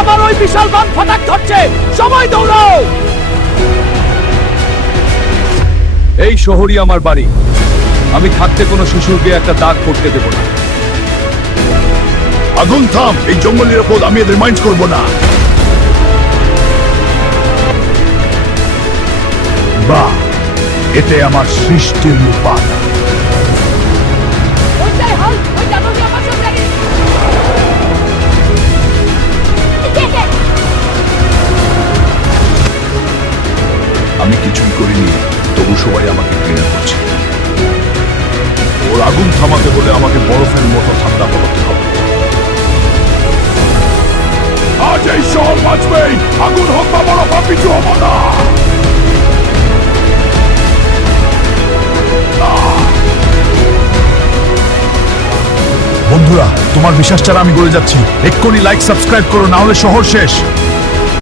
আবার ওই বিশাল বান ফাটাক ধরছে, সময় দৌড়াও। এই শহরই আমার বাড়ি, আমি থাকতে কোনো শিশুকে একটা দাগ পড়তে দেব না। আগুন থাম, এই জঙ্গল নিরাপদ, আমি এদের মাইন্ড করব না। বাহ, এতে আমার সৃষ্টির উপাদান। আমি কিছুই করিনি, তবু সবাই আমাকে ঘৃণা করছে। ওর আগুন থামাতে হলে আমাকে বরফের মতো ঠান্ডা করতে হবে। আজ এই শহর বাঁচবেই, আগুন হোক বা বরফ, আমি কিছু হব না। বন্ধুরা, তোমার বিশ্বাস ছাড়া আমি গলে যাচ্ছি। এক্ষুনি লাইক সাবস্ক্রাইব করো, না হলে শহর শেষ।